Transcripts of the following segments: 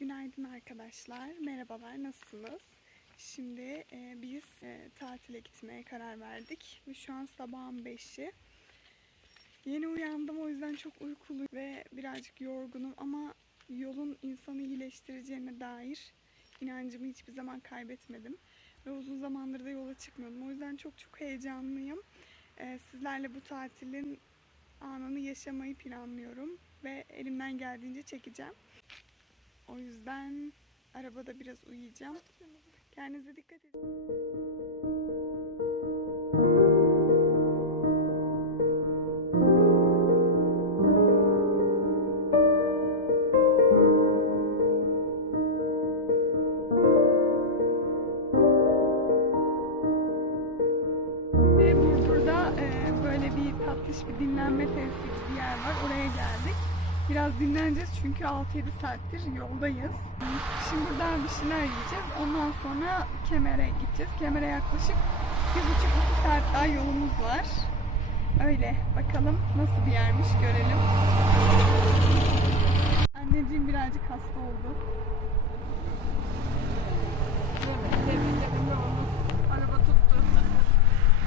Günaydın arkadaşlar. Merhabalar. Nasılsınız? Şimdi e, biz e, tatile gitmeye karar verdik. Ve şu an sabahın 5'i. Yeni uyandım o yüzden çok uykuluyum ve birazcık yorgunum ama yolun insanı iyileştireceğine dair inancımı hiçbir zaman kaybetmedim. Ve uzun zamandır da yola çıkmıyordum. O yüzden çok çok heyecanlıyım. E, sizlerle bu tatilin anını yaşamayı planlıyorum ve elimden geldiğince çekeceğim. O yüzden arabada biraz uyuyacağım. Kendinize dikkat edin. E, böyle bir tatlış bir dinlenme tesisi bir yer var. Oraya geldik. Biraz dinleneceğiz çünkü 6-7 saattir yoldayız. Şimdi buradan bir şeyler yiyeceğiz. Ondan sonra Kemer'e gideceğiz. Kemer'e yaklaşık 1,5-2 saat daha yolumuz var. Öyle. Bakalım nasıl bir yermiş görelim. Anneciğim birazcık hasta oldu. Araba tuttu.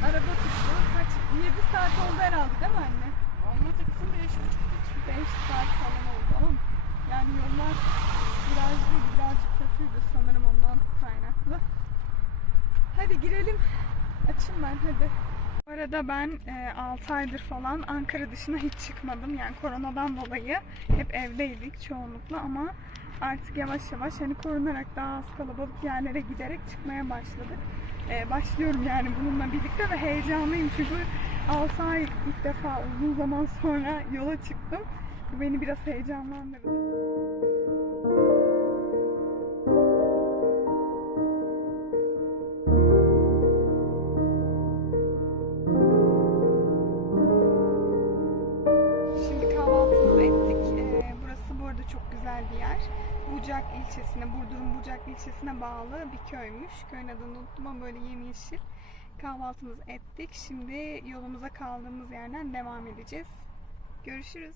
Araba tuttu. Kaç? 7 saat oldu herhalde değil mi anne? Olmadı kızım beş buçuk geç. 5 saat falan oldu ama yani yollar birazcık birazcık kötüydü sanırım ondan kaynaklı. Hadi girelim. Açın ben hadi. Bu arada ben e, 6 aydır falan Ankara dışına hiç çıkmadım. Yani koronadan dolayı hep evdeydik çoğunlukla ama artık yavaş yavaş hani korunarak daha az kalabalık yerlere giderek çıkmaya başladık. E, başlıyorum yani bununla birlikte ve heyecanlıyım çünkü 6 ay ilk defa uzun zaman sonra yola çıktım. Bu beni biraz heyecanlandırdı. İlçesine bağlı bir köymüş. Köyün adını unuttum ama böyle yemyeşil. Kahvaltımızı ettik. Şimdi yolumuza kaldığımız yerden devam edeceğiz. Görüşürüz.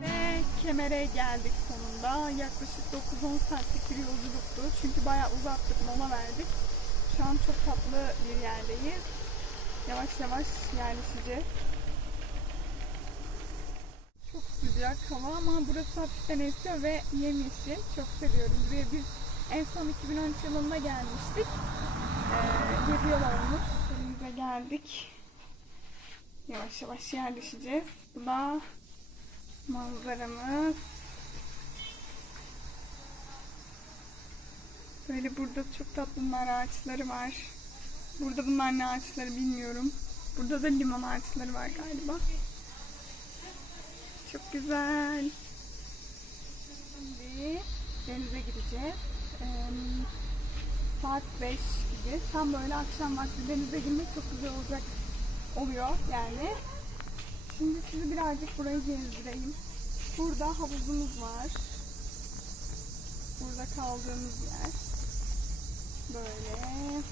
Ve Kemer'e geldik sonunda. Yaklaşık 9-10 saatlik bir yolculuktu. Çünkü bayağı uzattık, mola verdik. Şu an çok tatlı bir yerdeyiz. Yavaş yavaş yerleşeceğiz. Çok sıcak hava ama burası hafiften esiyor ve yemyeşil. Çok seviyorum. Buraya biz en son 2013 yılında gelmiştik. Ee, 7 yıl olmuş. Evimize geldik. Yavaş yavaş yerleşeceğiz. Bu da manzaramız. Böyle burada çok tatlı nar ağaçları var. Burada bunlar ne ağaçları bilmiyorum. Burada da limon ağaçları var galiba. Çok güzel. Şimdi denize gideceğiz. Ee, saat 5 gibi. Tam böyle akşam vakti denize girmek çok güzel olacak oluyor yani. Şimdi sizi birazcık burayı gezdireyim. Burada havuzumuz var. Burada kaldığımız yer. böyle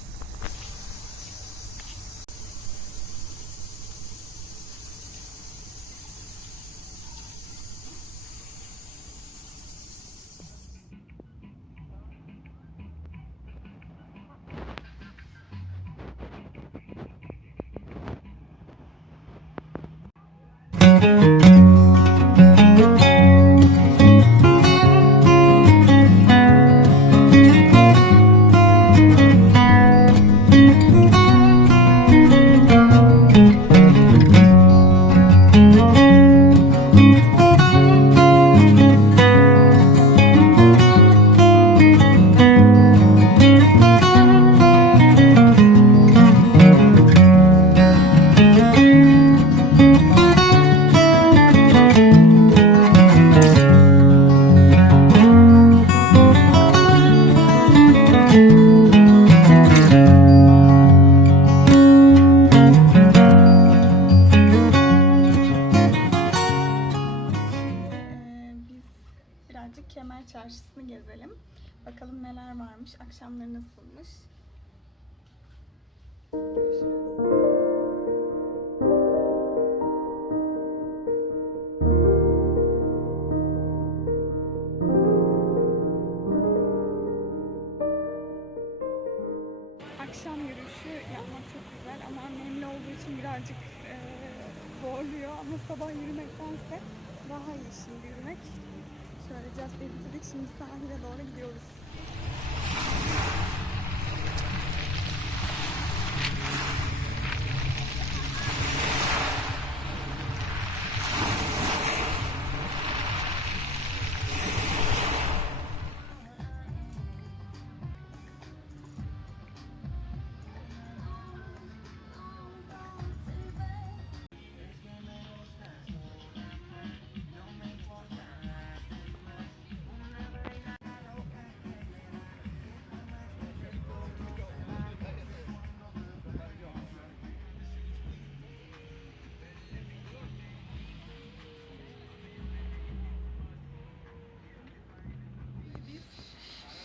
Bakalım neler varmış, akşamları nasılmış. Görüşürüz. Akşam yürüyüşü yapmak çok güzel ama nemli olduğu için birazcık eee, zorluyor ama sabah yürümektense daha iyi şimdi yürümek. Şöyle caddeyi bitirdik şimdi sahile doğru gidiyoruz.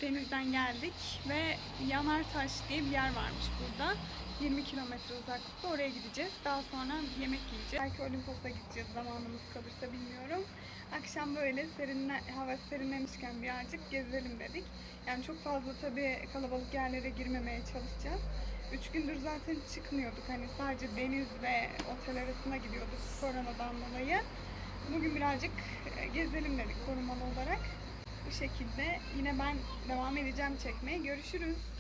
Denizden geldik ve Yanartaş diye bir yer varmış burada. 20 kilometre uzaklıkta oraya gideceğiz. Daha sonra yemek yiyeceğiz. Belki Olimpos'a gideceğiz zamanımız kalırsa bilmiyorum. Akşam böyle serinle, hava serinlemişken birazcık gezelim dedik. Yani çok fazla tabii kalabalık yerlere girmemeye çalışacağız. Üç gündür zaten çıkmıyorduk. Hani sadece deniz ve otel arasına gidiyorduk koronadan dolayı. Bugün birazcık e, gezelim dedik korumalı olarak. Bu şekilde yine ben devam edeceğim çekmeye. Görüşürüz.